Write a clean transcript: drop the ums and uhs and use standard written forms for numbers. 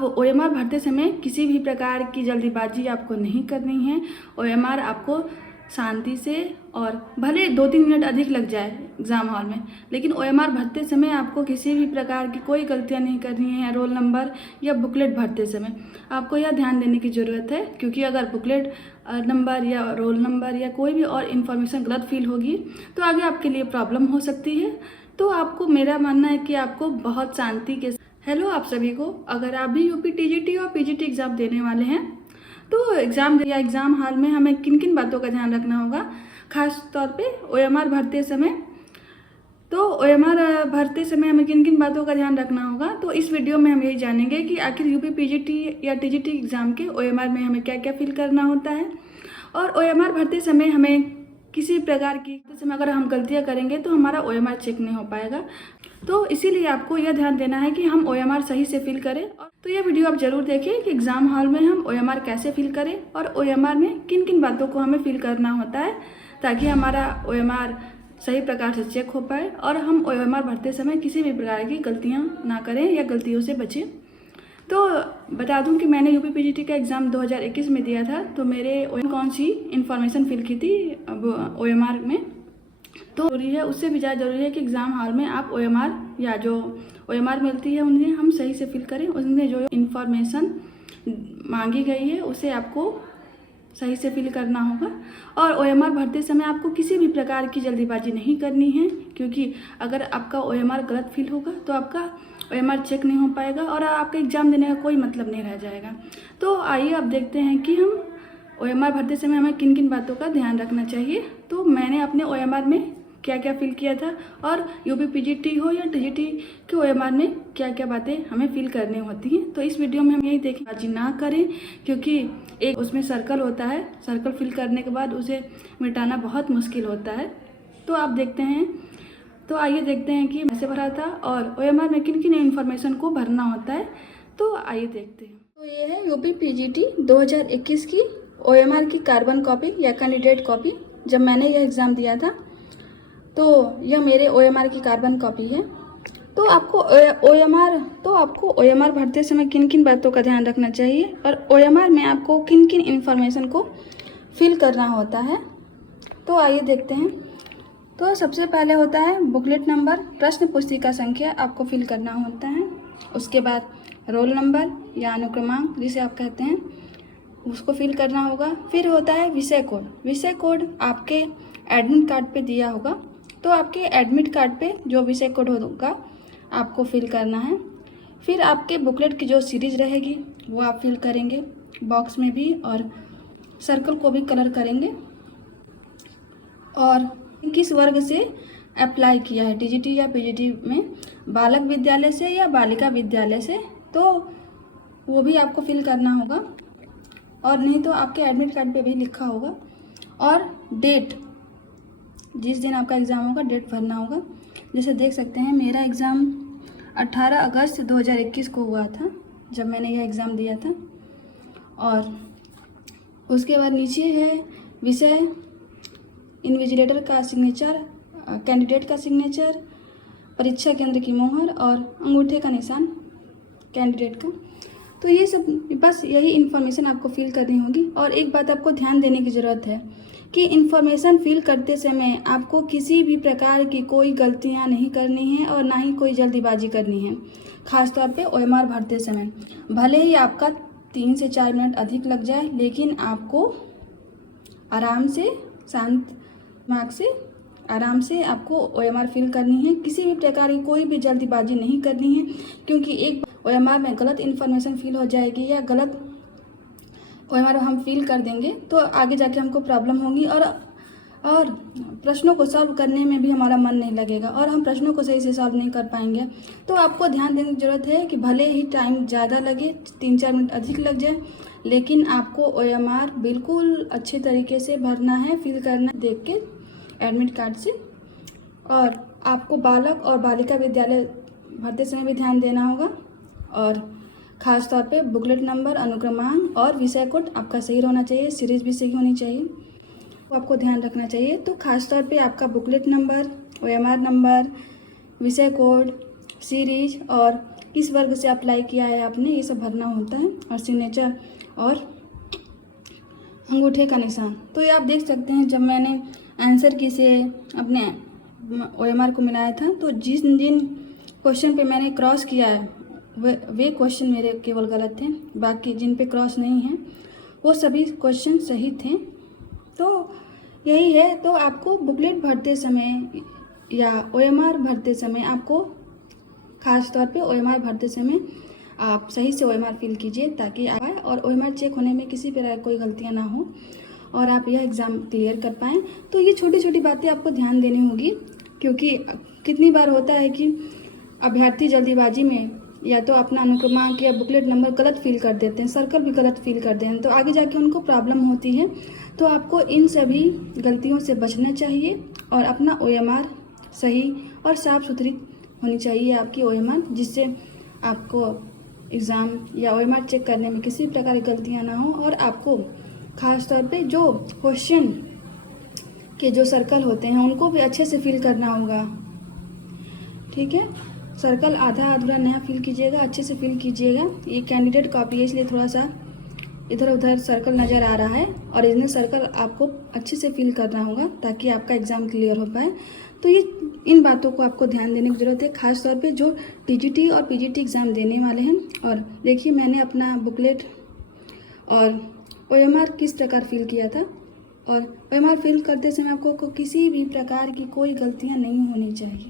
आप ओएमआर भरते समय किसी भी प्रकार की जल्दीबाजी आपको नहीं करनी है। ओएमआर आपको शांति से, और भले 2-3 मिनट अधिक लग जाए एग्ज़ाम हॉल में, लेकिन ओएमआर भरते समय आपको किसी भी प्रकार की कोई गलतियां नहीं करनी है। रोल नंबर या बुकलेट भरते समय आपको यह ध्यान देने की ज़रूरत है, क्योंकि अगर बुकलेट नंबर या रोल नंबर या कोई भी और इन्फॉर्मेशन गलत फील होगी तो आगे आपके लिए प्रॉब्लम हो सकती है। तो आपको, मेरा मानना है कि आपको बहुत शांति के। हेलो आप सभी को, अगर आप भी यूपी टीजीटी और पीजीटी एग्ज़ाम देने वाले हैं तो एग्ज़ाम हॉल में हमें किन किन बातों का ध्यान रखना होगा, खास तौर पे ओएमआर भरते समय। तो ओएमआर भरते समय हमें किन किन बातों का ध्यान रखना होगा, तो इस वीडियो में हम यही जानेंगे कि आखिर यूपी पीजीटी या टीजीटी एग्ज़ाम के ओएमआर में हमें क्या क्या फिल करना होता है, और ओएमआर भरते समय हमें किसी प्रकार की समय अगर हम गलतियां करेंगे तो हमारा ओएमआर चेक नहीं हो पाएगा। तो इसीलिए आपको यह ध्यान देना है कि हम ओएमआर सही से फिल करें। और तो यह वीडियो आप जरूर देखें कि एग्ज़ाम हॉल में हम ओएमआर कैसे फिल करें और ओएमआर में किन किन बातों को हमें फिल करना होता है, ताकि हमारा ओएमआर सही प्रकार से चेक हो पाए और हम ओएमआर भरते समय किसी भी प्रकार की गलतियाँ ना करें या गलतियों से बचें। तो बता दूं कि मैंने यूपी पीजीटी का एग्ज़ाम 2021 में दिया था। तो मेरे कौन सी इन्फॉर्मेशन फिल की थी अब ओएमआर में, तो जरूरी है, उससे भी ज़्यादा ज़रूरी है कि एग्ज़ाम हॉल में आप ओएमआर या जो ओएमआर मिलती है उन्हें हम सही से फिल करें। उनमें जो इन्फॉर्मेशन मांगी गई है उसे आपको सही से फिल करना होगा। और ओएमआर भरते समय आपको किसी भी प्रकार की जल्दीबाजी नहीं करनी है, क्योंकि अगर आपका ओएमआर गलत फिल होगा तो आपका ओएमआर चेक नहीं हो पाएगा और आपका एग्ज़ाम देने का कोई मतलब नहीं रह जाएगा। तो आइए अब देखते हैं कि हम ओएमआर भरते समय हमें किन किन बातों का ध्यान रखना चाहिए। तो मैंने अपने ओएमआर में क्या क्या फिल किया था, और यूपी पीजीटी हो या टीजीटी के ओएमआर में क्या क्या बातें हमें फिल करनी होती हैं। तो इस वीडियो में हम यही देखें, बाजी ना करें, क्योंकि एक उसमें सर्कल होता है, सर्कल फिल करने के बाद उसे मिटाना बहुत मुश्किल होता है। तो आप देखते हैं, तो आइए देखते हैं कि कैसे भरा था और ओएमआर में किन किन इन्फॉर्मेशन को भरना होता है। तो आइए देखते हैं। तो ये है यूपी पीजीटी 2021 की ओएमआर की कार्बन कॉपी या कैंडिडेट कॉपी। जब मैंने यह एग्ज़ाम दिया था तो यह मेरे ओएमआर की कार्बन कॉपी है। तो आपको ओएमआर भरते समय किन किन बातों का ध्यान रखना चाहिए और ओएमआर में आपको किन किन इन्फॉर्मेशन को फिल करना होता है। तो आइए देखते हैं। तो सबसे पहले होता है बुकलेट नंबर, प्रश्न पुस्तिका संख्या आपको फिल करना होता है। उसके बाद रोल नंबर या अनुक्रमांक जिसे आप कहते हैं, उसको फिल करना होगा। फिर होता है विषय कोड। विषय कोड आपके एडमिट कार्ड पे दिया होगा, तो आपके एडमिट कार्ड पे जो विषय कोड होगा आपको फिल करना है। फिर आपके बुकलेट की जो सीरीज रहेगी वो आप फिल करेंगे बॉक्स में भी, और सर्कल को भी कलर करेंगे, और किस वर्ग से अप्लाई किया है, टीजीटी या पीजीटी में, बालक विद्यालय से या बालिका विद्यालय से, तो वो भी आपको फिल करना होगा। और नहीं तो आपके एडमिट कार्ड पे भी लिखा होगा। और डेट, जिस दिन आपका एग्ज़ाम होगा डेट भरना होगा। जैसे देख सकते हैं मेरा एग्ज़ाम 18 अगस्त 2021 को हुआ था, जब मैंने यह एग्ज़ाम दिया था। और उसके बाद नीचे है विषय, इन्विजिलेटर का सिग्नेचर, कैंडिडेट का सिग्नेचर, परीक्षा केंद्र की मोहर और अंगूठे का निशान कैंडिडेट का। तो ये सब, बस यही इन्फॉर्मेशन आपको फिल करनी होगी। और एक बात आपको ध्यान देने की ज़रूरत है कि इन्फॉर्मेशन फिल करते समय आपको किसी भी प्रकार की कोई गलतियां नहीं करनी है और ना ही कोई जल्दीबाजी करनी है, खासतौर पे ओएमआर भरते समय। भले ही आपका 3 से 4 मिनट अधिक लग जाए, लेकिन आपको आराम से, शांत दिमाग से, आराम से आपको ओएमआर फिल करनी है। किसी भी प्रकार की कोई भी जल्दीबाजी नहीं करनी है, क्योंकि एक ओएमआर में गलत इन्फॉर्मेशन फिल हो जाएगी या गलत ओएमआर हम फिल कर देंगे तो आगे जाके हमको प्रॉब्लम होगी, और प्रश्नों को सॉल्व करने में भी हमारा मन नहीं लगेगा और हम प्रश्नों को सही से सॉल्व नहीं कर पाएंगे। तो आपको ध्यान देने की ज़रूरत है कि भले ही टाइम ज़्यादा लगे, 3-4 मिनट अधिक लग जाए, लेकिन आपको ओएमआर बिल्कुल अच्छे तरीके से भरना है, फिल करना है देख के एडमिट कार्ड से। और आपको बालक और बालिका विद्यालय भरते समय भी ध्यान देना होगा, और ख़ास तौर पे बुकलेट नंबर, अनुक्रमांक और विषय कोड आपका सही होना चाहिए, सीरीज भी सही होनी चाहिए, वो आपको ध्यान रखना चाहिए। तो ख़ास तौर पे आपका बुकलेट नंबर, ओएमआर नंबर, विषय कोड, सीरीज और किस वर्ग से अप्लाई किया है आपने, ये सब भरना होता है, और सिग्नेचर और अंगूठे का निशान। तो ये आप देख सकते हैं, जब मैंने आंसर की से अपने OMR को मिलाया था, तो जिन जिन क्वेश्चन पे मैंने क्रॉस किया है वे क्वेश्चन मेरे केवल गलत थे, बाकी जिन पे क्रॉस नहीं है वो सभी क्वेश्चन सही थे। तो यही है। तो आपको बुकलेट भरते समय या OMR भरते समय आपको ख़ास तौर पे OMR भरते समय आप सही से OMR फिल कीजिए, ताकि आए और OMR चेक होने में किसी प्रकार कोई गलतियां ना हो और आप यह एग्ज़ाम क्लियर कर पाएँ। तो ये छोटी छोटी बातें आपको ध्यान देनी होगी, क्योंकि कितनी बार होता है कि अभ्यर्थी जल्दीबाजी में या तो अपना अनुक्रमांक या बुकलेट नंबर गलत फिल कर देते हैं, सर्कल भी गलत फिल कर देते हैं, तो आगे जाके उनको प्रॉब्लम होती है। तो आपको इन सभी गलतियों से बचना चाहिए और अपना OMR सही और साफ़ सुथरी होनी चाहिए आपकी OMR, जिससे आपको एग्ज़ाम या OMR चेक करने में किसी प्रकार की गलतियाँ ना हो। और आपको ख़ास तौर पे जो क्वेश्चन के जो सर्कल होते हैं उनको भी अच्छे से फिल करना होगा, ठीक है। सर्कल आधा अधूरा नया फिल कीजिएगा, अच्छे से फिल कीजिएगा। ये कैंडिडेट कॉपी है, इसलिए थोड़ा सा इधर उधर सर्कल नज़र आ रहा है, ओरिजिनल सर्कल आपको अच्छे से फिल करना होगा ताकि आपका एग्ज़ाम क्लियर हो पाए। तो ये इन बातों को आपको ध्यान देने की ज़रूरत है, खास तौर पे जो TGT और PGT एग्ज़ाम देने वाले हैं। और देखिए मैंने अपना बुकलेट और OMR किस प्रकार फिल किया था, और OMR फिल करते समय आपको किसी भी प्रकार की कोई गलतियाँ नहीं होनी चाहिए।